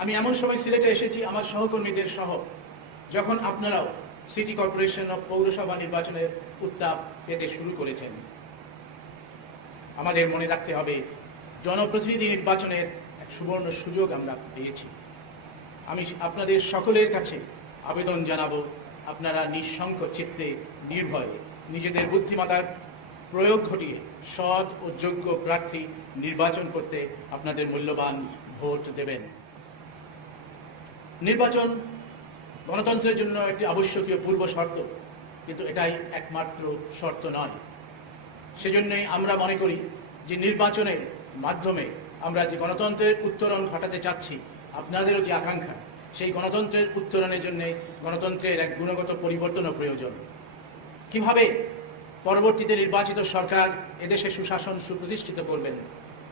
আমি এমন সময় সিলেটে এসেছি আমার সহকর্মীদের সহ, যখন আপনারাও সিটি কর্পোরেশন ও পৌরসভা নির্বাচনের উত্তাপ পেতে শুরু করেছেন। আমাদের মনে রাখতে হবে, জনপ্রতিনিধি নির্বাচনের এক সুবর্ণ সুযোগ আমরা পেয়েছি। আমি আপনাদের সকলের কাছে আবেদন জানাবো, আপনারা নিঃসংকোচ চিত্তে নির্ভয়ে নিজেদের বুদ্ধিমত্তার প্রয়োগ ঘটিয়ে সৎ ও যোগ্য প্রার্থী নির্বাচন করতে আপনাদের মূল্যবান ভোট দেবেন। নির্বাচন গণতন্ত্রের জন্য একটি আবশ্যকীয় পূর্ব শর্ত, কিন্তু এটাই একমাত্র শর্ত নয়। সেজন্যই আমরা মনে করি যে নির্বাচনের মাধ্যমে আমরা যে গণতন্ত্রের উত্তরণ ঘটাতে চাচ্ছি, আপনাদেরও যে আকাঙ্ক্ষা, সেই গণতন্ত্রের উত্তরণের জন্য গণতন্ত্রের এক গুণগত পরিবর্তনও প্রয়োজন। কিভাবে পরবর্তীতে নির্বাচিত সরকার এদেশে সুশাসন সুপ্রতিষ্ঠিত করবেন,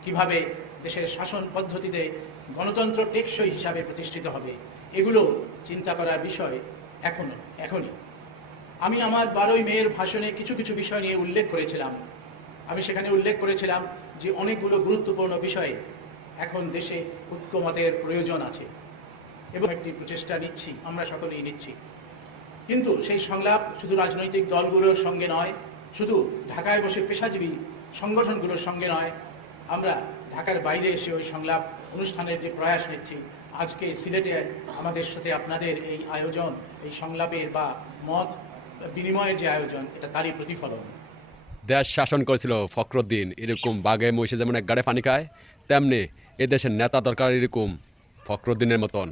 কিভাবে দেশের শাসন পদ্ধতিতে গণতন্ত্র টেকসই হিসাবে প্রতিষ্ঠিত হবে, এগুলো চিন্তা করার বিষয় এখনই। আমি আমার 12ই মের ভাষণে কিছু কিছু বিষয় নিয়ে উল্লেখ করেছিলাম। আমি সেখানে উল্লেখ করেছিলাম যে অনেকগুলো গুরুত্বপূর্ণ বিষয়ে এখন দেশে ঐক্যমতের প্রয়োজন আছে এবং একটি প্রচেষ্টা নিচ্ছি, আমরা সকলেই নিচ্ছি। কিন্তু সেই সংলাপ শুধু রাজনৈতিক দলগুলোর সঙ্গে নয়, শুধু ঢাকায় বসে পেশাজীবী সংগঠনগুলোর সঙ্গে নয়, আমরা ঢাকার বাইরে এসে ওই সংলাপ অনুষ্ঠানের যে প্রয়াস নিচ্ছি। আজকে সিলেটে আমাদের সাথে আপনাদের এই আয়োজন, এই সংলাপের বা মত বিনিময়ের যে আয়োজন, এটা তারই প্রতিফলন। দেশ শাসন করেছিল ফখরুদ্দিন, এরকম বাঘে মহিষে যেমন এক গাড়ে পানি খায়, তেমনি এদেশের নেতা দরকার এরকম ফখরুদ্দিনের মতন।